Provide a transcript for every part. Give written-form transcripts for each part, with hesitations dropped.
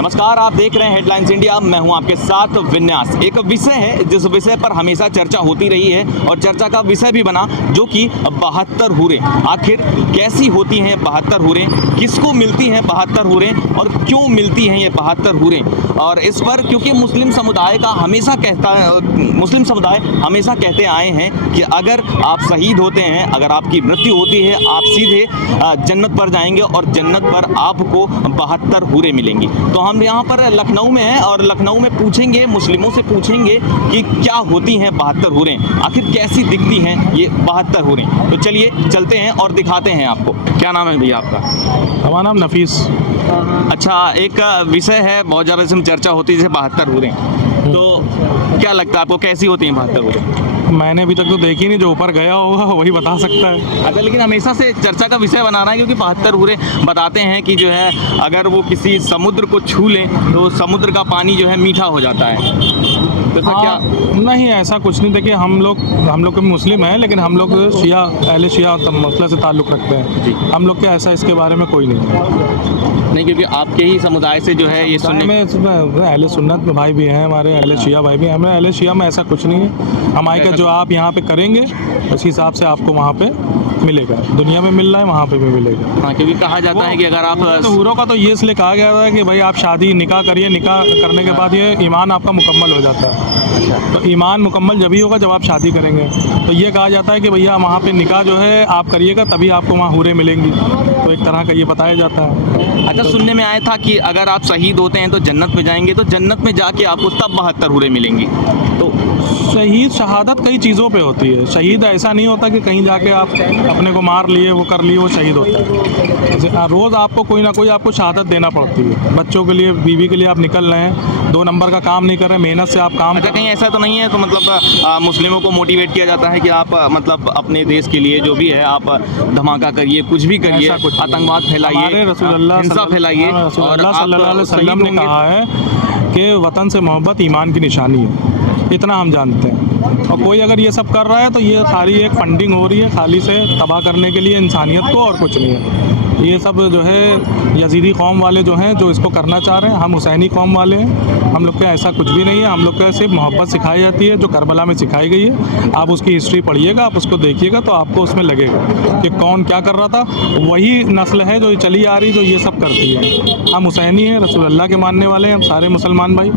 नमस्कार, आप देख रहे हैं हेडलाइंस इंडिया। मैं हूं आपके साथ विन्यास। एक विषय है जिस विषय पर हमेशा चर्चा होती रही है और चर्चा का विषय भी बना, जो कि 72 हूरें। आखिर कैसी होती हैं 72 हूरें, किसको मिलती हैं 72 हूरें और क्यों मिलती हैं ये 72 हूरें। और इस पर क्योंकि मुस्लिम समुदाय हमेशा कहते आए हैं कि अगर आप शहीद होते हैं, अगर आपकी मृत्यु होती है, आप सीधे जन्नत पर जाएंगे और जन्नत पर आपको 72 हूरें मिलेंगी। तो हम यहाँ पर लखनऊ में हैं और लखनऊ में पूछेंगे, मुस्लिमों से पूछेंगे कि क्या होती हैं 72 हूरें, आखिर कैसी दिखती हैं ये 72 हूरें। तो चलिए चलते हैं और दिखाते हैं आपको। क्या नाम है भैया आपका? हमारा नाम नफीस। अच्छा, एक विषय है बहुत ज़्यादा इसमें चर्चा होती है जैसे 72 हूरें, तो क्या लगता है आपको कैसी होती हैं 72 हूरें? मैंने अभी तक तो देखी नहीं, जो ऊपर गया होगा वही बता सकता है। अच्छा, लेकिन हमेशा से चर्चा का विषय बना रहा है क्योंकि 72 हूरें बताते हैं कि जो है अगर वो किसी समुद्र को छू लें तो समुद्र का पानी जो है मीठा हो जाता है। तो ऐसा क्या? नहीं, ऐसा कुछ नहीं। देखिए, हम लोग भी मुस्लिम हैं, लेकिन हम लोग शिया, अहले शिया मसला से ताल्लुक़ रखते हैं जी। हम लोग के ऐसा इसके बारे में कोई नहीं, क्योंकि आपके ही समुदाय से जो है ये सुनने में अहले सुन्नत में भाई भी हैं, हमारे अहले शिया भाई भी हैं। हमें अहले शिया में ऐसा कुछ नहीं है। हमारे जो आप यहाँ पे करेंगे उस हिसाब से आपको वहाँ पे मिलेगा। दुनिया में मिल रहा है, वहाँ पे भी मिलेगा। हाँ, क्योंकि कहा जाता है कि अगर आप हूरों का तो ये इसलिए कहा गया था कि भाई आप शादी निकाह करिए, निकाह करने के बाद ये ईमान आपका मुकम्मल हो जाता है। तो ईमान मुकम्मल जब ही होगा जब आप शादी करेंगे। तो ये कहा जाता है कि भैया वहाँ पे निकाह जो है आप करिएगा, तभी आपको वहाँ हूरें मिलेंगी। तो एक तरह का ये बताया जाता है। अच्छा, सुनने में आया था कि अगर आप शहीद होते हैं तो जन्नत में जाएंगे, तो जन्नत में जाके आपको तब 72 हूरें मिलेंगी। तो शहीद, शहादत कई चीज़ों पे होती है। शहीद ऐसा नहीं होता कि कहीं जाके आप अपने को मार लिए, वो कर लिए, वो शहीद होता है। रोज़ आपको कोई ना कोई आपको शहादत देना पड़ती है। बच्चों के लिए, बीवी के लिए आप निकल रहे हैं, 2 नंबर का काम नहीं कर रहे, मेहनत से आप काम। अच्छा, कहीं ऐसा तो नहीं है तो मतलब मुस्लिमों को मोटिवेट किया जाता है कि आप मतलब अपने देश के लिए जो भी है आप धमाका करिए, कुछ भी करिए, आतंकवाद फैलाइए, हिंसा फैलाइए। और सल्लल्लाहु अलैहि वसल्लम ने कहा है कि वतन से मोहब्बत ईमान की निशानी है। इतना हम जानते हैं। और कोई अगर ये सब कर रहा है तो ये खाली एक फंडिंग हो रही है, खाली से तबाह करने के लिए इंसानियत को, और कुछ नहीं है। ये सब जो है यजीदी कौम वाले जो हैं, जो इसको करना चाह रहे हैं। हम हुसैनी कौम वाले हैं, हम लोग के ऐसा कुछ भी नहीं है। हम लोग को सिर्फ मोहब्बत सिखाई जाती है, जो करबला में सिखाई गई है। आप उसकी हिस्ट्री पढ़िएगा, आप उसको देखिएगा तो आपको उसमें लगेगा कि कौन क्या कर रहा था। वही नस्ल है जो चली आ रही, जो ये सब करती है। हम हुसैनी हैं, रसूलुल्लाह के मानने वाले हैं, हम सारे मुसलमान भाई।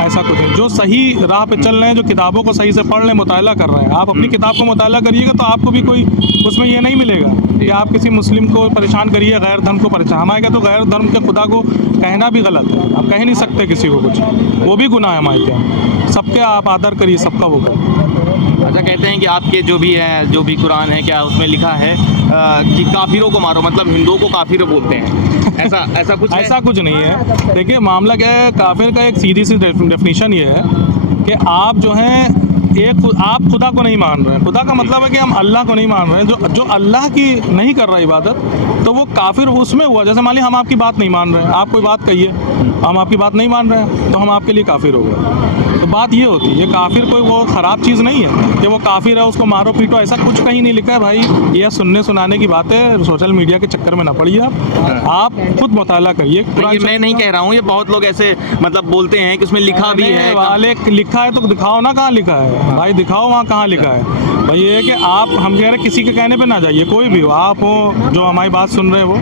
ऐसा कुछ है जो सही राह पे चल रहे हैं, जो किताबों को सही से पढ़ रहे हैं, मुताला कर रहे हैं। आप अपनी किताब को मुताला करिएगा तो आपको भी कोई उसमें ये नहीं मिलेगा कि आप किसी मुस्लिम को परेशान करिए, गैर धर्म को परेशान। हमारे क्या तो गैर धर्म के खुदा को कहना भी गलत है। आप कह नहीं सकते किसी को कुछ, वो भी गुनाह है हमारे क्या। सबके आप आदर करिए, सबका वो करिए। अच्छा, कहते हैं कि आपके जो भी है, जो भी कुरान है, क्या उसमें लिखा है कि काफिरों को मारो, मतलब हिंदुओं को काफिर बोलते हैं। ऐसा कुछ है? ऐसा कुछ नहीं है। देखिए, मामला क्या है, काफिर का एक सीधी सी डेफिनेशन ये है कि आप जो हैं आप खुदा को नहीं मान रहे हैं। खुदा का मतलब है कि हम अल्लाह को नहीं मान रहे हैं। जो अल्लाह की नहीं कर रहा इबादत, तो वो काफिर उसमें हुआ। जैसे मान लीजिए हम आपकी बात नहीं मान रहे हैं, आप कोई बात कहिए, हम आपकी बात नहीं मान रहे हैं, तो हम आपके लिए काफिर हो गए। तो बात ये होती है, ये काफिर कोई वो ख़राब चीज़ नहीं है कि वो काफिर है उसको मारो पीटो, ऐसा कुछ कहीं नहीं लिखा है भाई। ये सुनने सुनाने की बात है, सोशल मीडिया के चक्कर में ना पड़िए। आप खुद मुताला करिए। मैं नहीं कह रहा हूँ, ये बहुत लोग ऐसे मतलब बोलते हैं कि उसमें लिखा भी है। वाले लिखा है तो दिखाओ ना, कहाँ लिखा है भाई, दिखाओ वहाँ कहाँ लिखा है भाई। ये है कि आप, हम कह रहे हैं किसी के कहने पे ना जाइए, कोई भी हो, आप हो जो हमारी बात सुन रहे हो,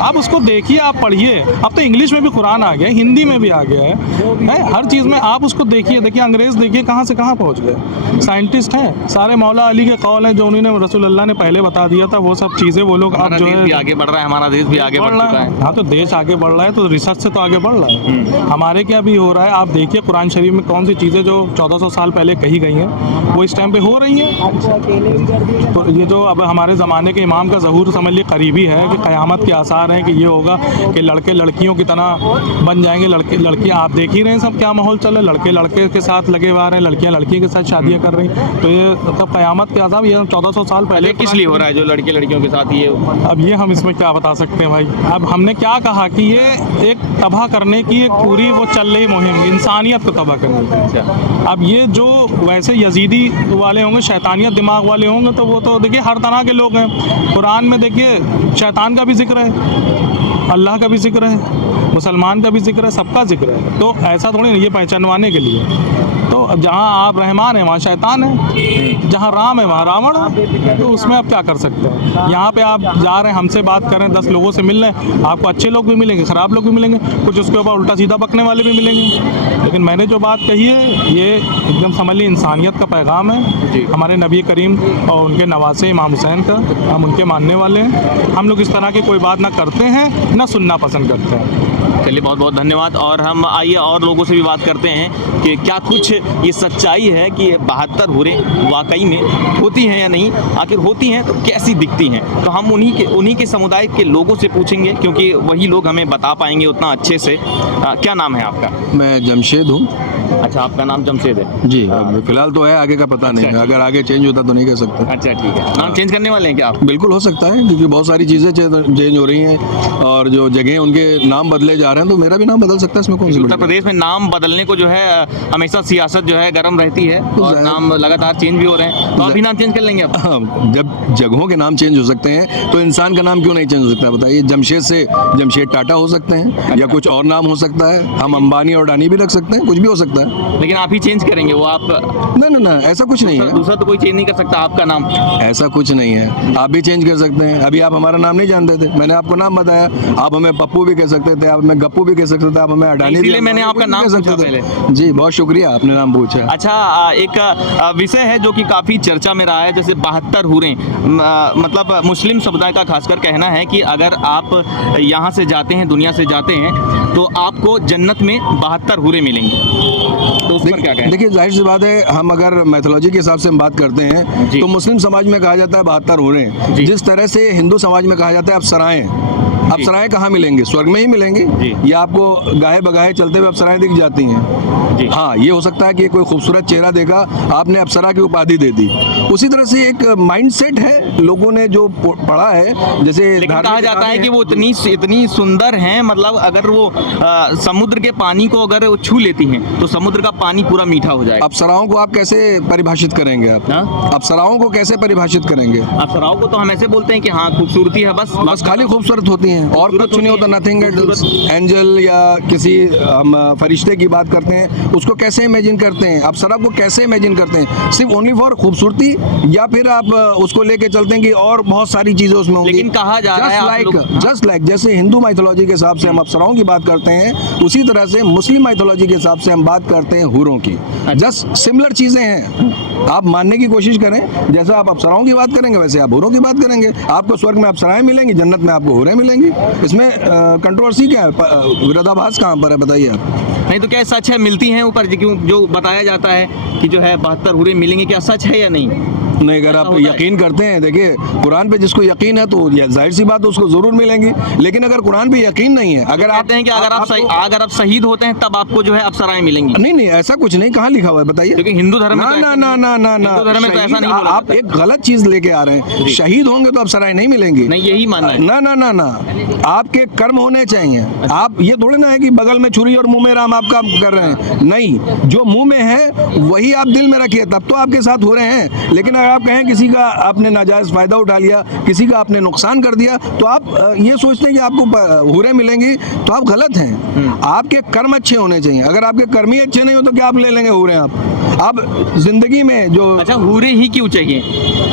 आप उसको देखिए, आप पढ़िए। अब तो इंग्लिश में भी कुरान आ गया, हिंदी में भी आ गया है, हर चीज़ में आप उसको देखिए। देखिए अंग्रेज़ देखिए कहाँ से कहाँ पहुँच गए, साइंटिस्ट हैं सारे, मौला अली के कौल हैं जो उन्होंने रसूलुल्लाह ने पहले बता दिया था, वो सब चीज़ें वो लोग अब जो है आगे बढ़ रहा है, हमारा देश भी आगे बढ़ रहा है। हाँ, तो देश आगे बढ़ रहा है तो रिसर्च से तो आगे बढ़ रहा है। हमारे क्या भी हो रहा है, आप देखिए कुरान शरीफ में कौन सी चीज़ें जो 1400 साल पहले कही गई हैं, वो इस टाइम पे हो रही हैं। तो ये जो अब हमारे ज़माने के इमाम का ज़हूर समझ ली करीबी है कि क़यामत के आसार हैं कि ये होगा कि लड़के लड़कियों की तरह बन जाएंगे, लड़के लड़कियाँ। आप देख ही रहे हैं सब क्या माहौल चल रहा है, लड़के लड़के के साथ लगे हुए आ रहे हैं, लड़कियाँ लड़की के साथ शादियाँ कर रही हैं। तो ये मतलब क़यामत के आसार ये 1400 साल पहले किस लिए हो रहा है जो लड़के लड़कियों के साथ ये? अब ये हम इसमें क्या बता सकते हैं भाई। अब हमने क्या कहा कि ये एक तबाह करने की एक पूरी वो चल रही मुहिम, इंसानियत को तबाह करने की। अब ये जो वैसे यजीदी वाले होंगे, शैतानियत दिमाग वाले होंगे तो वो तो देखिए हर तरह के लोग हैं। कुरान में देखिए शैतान का भी जिक्र है, अल्लाह का भी जिक्र है, मुसलमान का भी जिक्र है, सबका जिक्र है। तो ऐसा थोड़ी नहीं, ये पहचानवाने के लिए। तो जहाँ आप रहमान है वहाँ शैतान है, जहाँ राम है वहाँ रावण है। तो उसमें आप क्या कर सकते हैं। यहाँ पे आप जा रहे हैं, हमसे बात कर रहे हैं, 10 लोगों से मिल रहे हैं, आपको अच्छे लोग भी मिलेंगे, ख़राब लोग भी मिलेंगे, कुछ उसके ऊपर उल्टा सीधा बकने वाले भी मिलेंगे। लेकिन मैंने जो बात कही है ये एकदम समझ ली इंसानियत का पैगाम है, हमारे नबी करीम और उनके नवासे इमाम हुसैन का, हम उनके मानने वाले हैं। हम लोग इस तरह की कोई बात ना करते हैं ना सुनना पसंद करते हैं। चलिए बहुत बहुत धन्यवाद। और हम आइए और लोगों से भी बात करते हैं कि क्या कुछ ये सच्चाई है कि 72 हुरें वाकई में होती हैं या नहीं, आखिर होती हैं तो कैसी दिखती हैं। तो हम उन्हीं के समुदाय के लोगों से पूछेंगे, क्योंकि वही लोग हमें बता पाएंगे उतना अच्छे से। क्या नाम है आपका? मैं जमशेद हूँ। अच्छा, आपका नाम जमशेद है जी, फिलहाल तो है, आगे का पता नहीं है। अगर आगे चेंज होता तो नहीं कह सकते। अच्छा ठीक है। नाम चेंज करने वाले हैं क्या आप? बिल्कुल हो सकता है, क्योंकि बहुत सारी चीज़ें चेंज हो रही हैं और जो जगह उनके नाम बदले जा रहे हैं, तो मेरा भी नाम बदल सकता है, इसमें कौन सी उत्तर बड़ी बात? प्रदेश में नाम बदलने को जो है हमेशा सियासत जो है गर्म रहती है और नाम लगातार चेंज भी हो रहे हैं। तो अभी नाम चेंज कर लेंगे आप? हाँ, जब जगहों के नाम चेंज हो सकते हैं तो इंसान का नाम क्यों नहीं चेंज हो सकता है? बताइए, जमशेद से जमशेद टाटा हो सकते हैं या कुछ और नाम हो सकता है। हम अंबानी और अडानी भी रख सकते हैं, कुछ भी हो सकता है। लेकिन आप ही चेंज करेंगे वो? आप ना, ऐसा कुछ नहीं है। दूसरा तो कोई चेंज नहीं कर सकता आपका नाम? ऐसा कुछ नहीं है, आप भी चेंज कर सकते हैं। अभी आप हमारा नाम नहीं जानते थे, मैंने आपको नाम बताया, आप हमें पप्पू भी कह सकते थे, आप हमें गप्पू भी कह सकते थे, आप हमें अडानी भी, इसीलिए मैंने आपका नाम कह पूछा सकते पहले। थे। जी, बहुत शुक्रिया, आपने नाम पूछा। अच्छा, एक विषय है जो कि काफ़ी चर्चा में रहा है, जैसे 72 हुरें, मतलब मुस्लिम समुदाय का खासकर कहना है कि अगर आप यहाँ से जाते हैं, दुनिया से जाते हैं, तो आपको जन्नत में 72 हुरें मिलेंगी। तो उस पर क्या कहें? देखिए, जाहिर सी बात है, हम अगर मैथोलॉजी के हिसाब से हम बात करते हैं तो मुस्लिम समाज में कहा जाता है 72 हुरें। जिस तरह से हिंदू समाज में कहा जाता है अप्सराएं। अप्सराएं कहाँ मिलेंगी? स्वर्ग में ही मिलेंगी, या आपको गाहे बगाहे चलते हुए अप्सराएं दिख जाती हैं? हाँ, ये हो सकता है कि कोई खूबसूरत चेहरा देखा, आपने अप्सरा की उपाधि दे दी। उसी तरह से एक माइंडसेट है, लोगों ने जो पढ़ा है, जैसे कहा जाता है कि वो इतनी सुंदर हैं, मतलब अगर वो समुद्र के पानी को अगर वो छू लेती हैं तो समुद्र का पानी पूरा मीठा हो जाएगा। अप्सराओं को आप कैसे परिभाषित करेंगे? आप अप्सराओं को कैसे परिभाषित करेंगे? अप्सराओं को तो हम ऐसे बोलते हैं कि हाँ, खूबसूरती है, बस खाली खूबसूरत होती हैं और कुछ नहीं होता, नथिंग एंजल या किसी हम फरिश्ते की बात करते हैं, उसको कैसे इमेजिन करते हैं? अप्सरा को कैसे इमेजिन करते हैं? सिर्फ ओनली फॉर खूबसूरती, या फिर आप उसको लेके चलते हैं कि और बहुत सारी चीजें उसमें होंगी? लेकिन कहा जा रहा है जस्ट लाइक जैसे हिंदू माइथोलॉजी के हिसाब से हम अप्सराओं की बात करते हैं, उसी तरह से मुस्लिम माइथोलॉजी के हिसाब से हम बात करते हैं हूरों की। जस्ट सिमिलर चीजें हैं, आप मानने की कोशिश करें। जैसा आप अप्सराओं की बात करेंगे वैसे आप हूरों की बात करेंगे। आपको स्वर्ग में अप्सराएं मिलेंगी, जन्नत में आपको हूरें मिलेंगी। इसमें कंट्रोवर्सी क्या है? विरोधाभास कहाँ पर है, बताइए आप। नहीं तो क्या सच है, मिलती हैं ऊपर जो बताया जाता है कि जो है 72 हुरें मिलेंगे, क्या सच है या नहीं? नहीं, अगर आप यकीन करते हैं, देखिए कुरान पे जिसको यकीन है तो जाहिर सी बात है उसको जरूर मिलेंगी। लेकिन अगर कुरान पे यकीन नहीं है, अगर आप कहते हैं कि अगर आप शहीद होते हैं तब आपको जो है अप्सराएं मिलेंगी। नहीं, ऐसा कुछ नहीं, कहाँ लिखा हुआ है बताइए? क्योंकि हिंदू धर्म में हिंदू धर्म में तो ऐसा नहीं बोला। आप एक गलत चीज लेके आ रहे हैं, शहीद होंगे तो अप्सराएं नहीं मिलेंगी। नहीं, यही मानना है। ना, आपके कर्म होने चाहिए। आप ये थोड़े ना है कि बगल में छुरी और मुंह में राम आप काम कर रहे हैं। नहीं, जो मुंह में है वही आप दिल में रखिए, तब तो आपके साथ हो रहे हैं। लेकिन अगर आप कहें किसी का आपने नाजायज फायदा उठा लिया, किसी का आपने नुकसान कर दिया, तो आप ये सोचते हैं कि आपको हुरें मिलेंगी, तो आप गलत हैं। आपके कर्म अच्छे होने चाहिए। अगर आपके कर्म ही अच्छे नहीं हो तो क्या आप ले लेंगे हुरें? आप जिंदगी में जो अच्छा, हुरें ही क्यों चाहिए?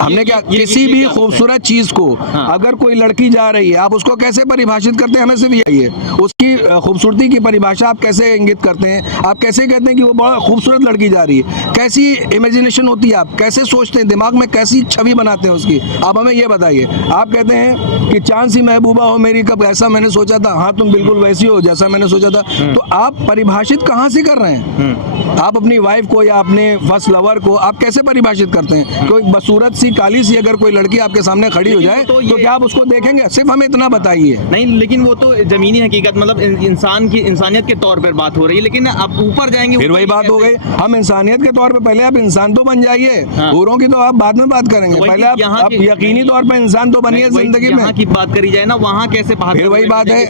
हमने क्या, किसी भी खूबसूरत चीज को अगर कोई लड़की जा रही है, आप उसको कैसे परिभाषित करते हैं? हमें सिर्फ यही है, उसकी खूबसूरती की परिभाषा आप कैसे इंगित करते हैं? आप कैसे कहते हैं कि वो बहुत खूबसूरत लड़की जा रही है? कैसी इमेजिनेशन होती है? आप कैसे सोचते हैं? दिमाग में कैसी छवि बनाते हैं उसकी? आप हमें ये बताइए। आप कहते हैं कि चांद सी महबूबा हो मेरी, कब ऐसा मैंने सोचा था। हाँ, तुम बिल्कुल वैसी हो जैसा मैंने सोचा था। तो आप परिभाषित कहाँ से कर रहे हैं? आप अपनी वाइफ को या अपने फर्स्ट लवर को आप कैसे परिभाषित करते हैं? कोई बसूरत सी काली सी अगर कोई लड़की आपके सामने खड़ी हो जाए तो क्या आप उसको देखेंगे? सिर्फ हमें इतना बताइए। नहीं, लेकिन वो तो जमीनी हकीकत, मतलब इंसानियत के तौर पर बात हो रही है, लेकिन आप ऊपर जाएंगे फिर वही बात हो गई। हम इंसानियत के तौर पे पहले आप इंसान तो बन जाइए, हाँ। हूरों की तो आप बाद में बात करेंगे, तो वही पहले आप यकीनी तौर पे इंसान तो बनिए जिंदगी में। यहाँ की बात करी जाए ना, वहाँ कैसे फिर वही बात है,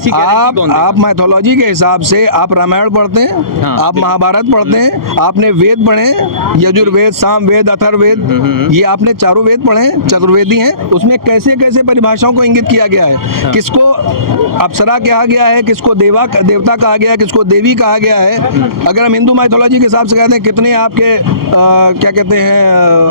आप मैथोलॉजी के हिसाब से आप रामायण पढ़ते हैं, हाँ। आप महाभारत पढ़ते हैं, आपने वेद पढ़े, यजुर्वेद, सामवेद, अथर्ववेद, ये आपने चारों वेद पढ़े, चतुर्वेदी हैं, उसमें कैसे कैसे परिभाषाओं को इंगित किया गया है, किसको अप्सरा कहा गया है, किसको देवता कहा गया है, किसको देवी कहा गया है। अगर हम हिंदू माइथोलॉजी के हिसाब से कहते हैं कितने आपके क्या कहते हैं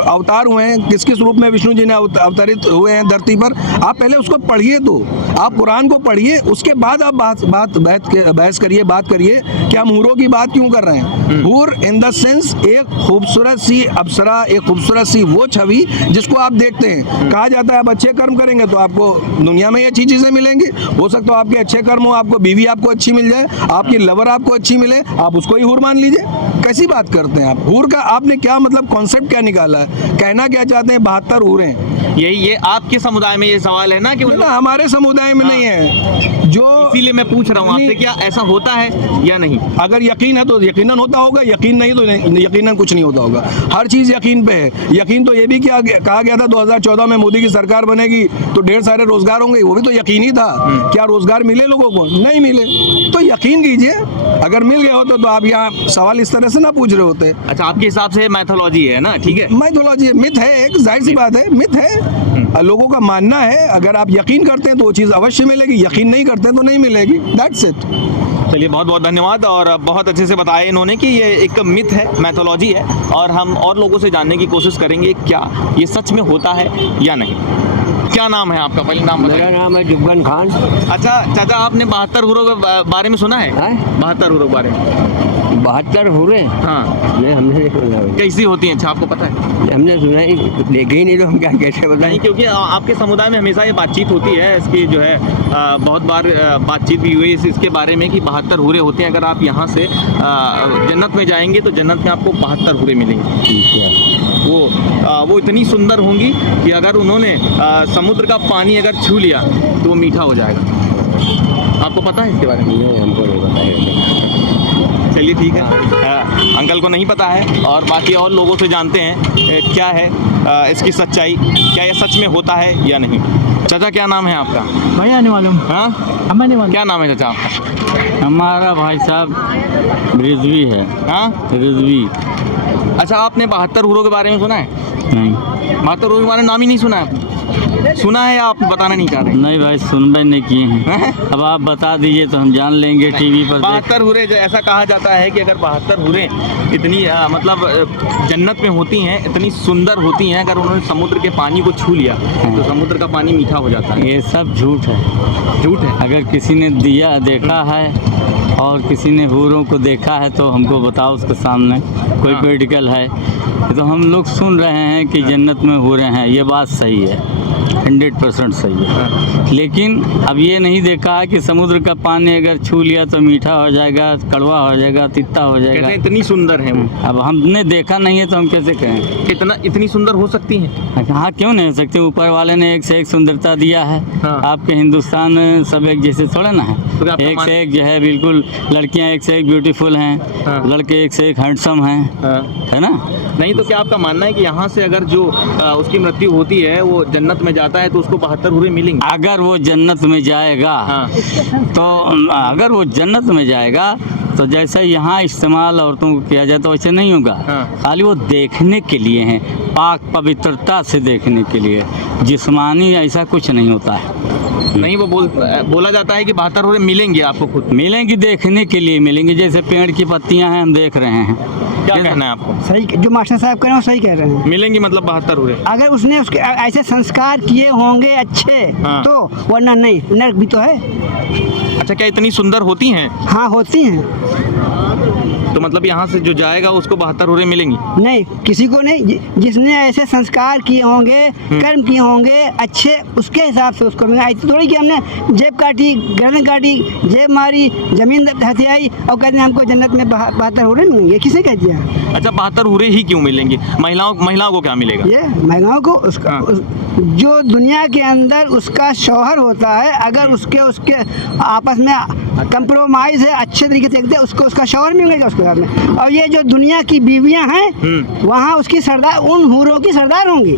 अवतार हुए हैं, किस किस रूप में विष्णु जी ने अवतरित हुए हैं धरती पर, आप पहले उसको पढ़िए, तो आप पुराण को पढ़िए, उसके बाद आप बहस करिए, बात करिए कि हम हूरों की बात क्यों कर रहे हैं। हूर इन द सेंस एक खूबसूरत सी अप्सरा, एक खूबसूरत सी वो छवि जिसको आप देखते हैं। कहा जाता है आप अच्छे कर्म करेंगे तो आपको दुनिया में अच्छी चीजें मिलेंगी, हो सकता है आपके अच्छे कर्म हो, आपको बीवी आपको अच्छी मिल जाए, आपकी लवर आपको अच्छी मिले, आप उसको ही हूर मान लीजिए। कैसी बात करते हैं आप? हूर का आपने क्या मतलब कॉन्सेप्ट क्या निकाला है, कहना क्या चाहते हैं 72 हूरें? यही ये आपके समुदाय में ये सवाल है ना कि ना, हमारे समुदाय में नहीं है, जो इसीलिए मैं पूछ रहा हूँ आपसे, क्या ऐसा होता है या नहीं? अगर यकीन है तो यकीनन होता होगा, यकीन नहीं तो यकीनन कुछ नहीं होता होगा। हर चीज यकीन पे है। यकीन तो ये भी कहा गया था 2014 में मोदी की सरकार बनेगी तो ढेर सारे रोजगार होंगे, वो भी तो यकीन ही था। क्या रोजगार मिले लोगों को? नहीं मिले। तो यकीन कीजिए, अगर मिल गए होते तो आप यहाँ सवाल इस तरह से ना पूछ रहे होते। अच्छा, आपके हिसाब से मैथोलॉजी है ना, ठीक है, मैथोलॉजी मिथ है, एक जाहिर सी बात है, मिथ है, लोगों का मानना है। अगर आप यकीन करते हैं तो वो चीज़ अवश्य मिलेगी, यकीन नहीं करते हैं तो नहीं मिलेगी, दैट्स इट। चलिए, बहुत बहुत धन्यवाद, और बहुत अच्छे से बताया इन्होंने कि ये एक मिथ है, मैथोलॉजी है, और हम और लोगों से जानने की कोशिश करेंगे क्या ये सच में होता है या नहीं। क्या नाम है आपका? पहले नाम बताइए। मेरा नाम है जुब्बन खान। अच्छा चाचा, आपने 72 हूरों के बारे में सुना है? 72 हूरों के बारे में? 72 हुए? हाँ, नहीं, हमने नहीं सुना। कैसी होती हैं? अच्छा, आपको पता है? हमने सुना ही, देखे ही नहीं तो हम क्या कैसे बताएं। नहीं, क्योंकि आपके समुदाय में हमेशा ये बातचीत होती है, इसकी जो है बहुत बार बातचीत भी हुई इसके बारे में कि 72 हूरें होते हैं। अगर आप यहाँ से जन्नत में जाएंगे तो जन्नत में आपको 72 हूरें मिलेंगी। वो इतनी सुंदर होंगी कि अगर उन्होंने समुद्र का पानी अगर छू लिया तो वो मीठा हो जाएगा। आपको पता है इसके बारे में? नहीं, हमको नहीं पता। चलिए, ठीक है, अंकल को नहीं पता है, और बाकी और लोगों से जानते हैं क्या है इसकी सच्चाई, क्या ये सच में होता है या नहीं। चाचा, क्या नाम है आपका? भैया नहीं मालूम। हाँ, हमें नहीं मालूम। क्या नाम है चाचा आपका? हमारा भाई साहब रिजवी है। हाँ, रिजवी। अच्छा, आपने 72 हूरों के बारे में सुना है? नहीं 72 हूरों के बारे में नाम ही नहीं सुना है? सुना है या आप बताना नहीं चाह रहे? नहीं भाई, सुनबे नहीं किए हैं। अब आप बता दीजिए तो हम जान लेंगे टीवी पर। 72 हूरें, ऐसा कहा जाता है कि अगर 72 हूरें इतनी मतलब जन्नत में होती हैं, इतनी सुंदर होती हैं, अगर उन्होंने समुद्र के पानी को छू लिया तो समुद्र का पानी मीठा हो जाता है। ये सब झूठ है। झूठ है? अगर किसी ने देखा है और किसी ने हूरों को देखा है तो हमको बताओ, उसके सामने कोई हाँ। मेडिकल है। तो हम लोग सुन रहे हैं कि जन्नत में हूरें हैं, ये बात सही है, 100% सही है। लेकिन अब ये नहीं देखा है कि समुद्र का पानी अगर छू लिया तो मीठा हो जाएगा, कड़वा हो जाएगा, तित्ता हो जाएगा। कहते हैं इतनी सुंदर है वो। अब हमने देखा नहीं है तो हम कैसे कहें? इतनी सुंदर हो सकती है? हाँ, क्यों नहीं हो सकती? ऊपर वाले ने एक से एक सुंदरता दिया है। हाँ। आपके हिंदुस्तान में सब एक जैसे थोड़ा ना है, तो आप एक से एक जो है बिल्कुल, लड़कियां एक से एक ब्यूटीफुल हैं, हाँ। लड़के एक से एक हैंडसम हैं, है ना? नहीं तो क्या आपका मानना है कि यहाँ से अगर जो उसकी मृत्यु होती है वो जन्नत में जाता है तो उसको 72 हूरें मिलेंगी? अगर वो जन्नत में जाएगा, हाँ। तो अगर वो जन्नत में जाएगा तो जैसा यहाँ इस्तेमाल औरतों को किया जाए तो वैसे नहीं होगा। हाँ। खाली वो देखने के लिए हैं, पाक पवित्रता से देखने के लिए, जिस्मानी ऐसा कुछ नहीं होता है। नहीं, वो बोला जाता है कि 72 हूरें मिलेंगी आपको खुद। मिलेंगी, देखने के लिए मिलेंगी, जैसे पेड़ की पत्तियां हैं, हम देख रहे हैं। क्या कहना है आपको? सही, जो मास्टर साहब कह रहे हैं वो सही कह रहे हैं। मिलेंगी मतलब 72 हूरें? अगर उसने उसके ऐसे संस्कार किए होंगे अच्छे, हाँ। तो, वरना नहीं, नर्क भी तो है। अच्छा, क्या इतनी सुंदर होती हैं? हाँ, होती हैं। तो मतलब यहाँ से जो जाएगा उसको 72 हुरे मिलेंगी। नहीं, किसी को नहीं, जिसने ऐसे संस्कार किए होंगे, कर्म किए होंगे अच्छे, उसके हिसाब से उसको मिलेगा। ऐसे थोड़ी कि हमने जेब काटी, गर्दन काटी, जेब मारी, जमीन हथियाई और कहते हैं हमको जन्नत में 72 हुरे मिलेंगे। किसे कह दिया? अच्छा, 72 हुरे ही क्यों मिलेंगे? महिलाओं को क्या मिलेगा? ये महिलाओं को उसका जो दुनिया के अंदर उसका शौहर होता है, अगर उसके आपस में कंप्रोमाइज़ है, अच्छे तरीके से देखते हैं, उसको उसका शौहर मिलेगा उसके साथ में। और ये जो दुनिया की बीवियां हैं वहाँ उसकी सरदार, उन हूरों की सरदार होंगी।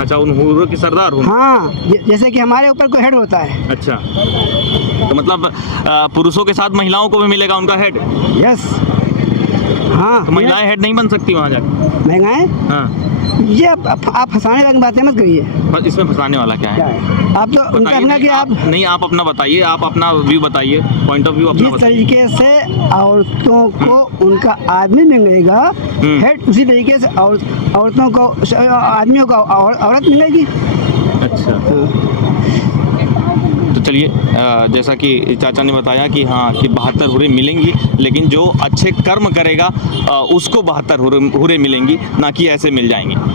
अच्छा, उन हूरों की सरदार होंगी। हाँ, जैसे कि हमारे ऊपर कोई हेड होता है। अच्छा, तो मतलब पुरुषों के साथ महिलाओं को भी मिलेगा उनका हेड? यस। हाँ, तो महिलाएं हेड नहीं बन सकती वहाँ जाकर? महंगाएं, हाँ, ये आप फंसाने वाली बातें मत करिए। बस इसमें फंसाने वाला क्या क्या है? है? आप तो उनका अपना कि आप नहीं, आप अपना बताइए, आप अपना व्यू बताइए, पॉइंट ऑफ व्यू अपना जिस बताइए। तरीके से औरतों को उनका आदमी मिलेगा हेड, उसी तरीके से औरतों को आदमियों को औरत मिलेगी। अच्छा, तो चलिए, जैसा कि चाचा ने बताया कि हाँ कि 72 हुरे मिलेंगी, लेकिन जो अच्छे कर्म करेगा उसको 72 हुरे मिलेंगी, ना कि ऐसे मिल जाएंगी।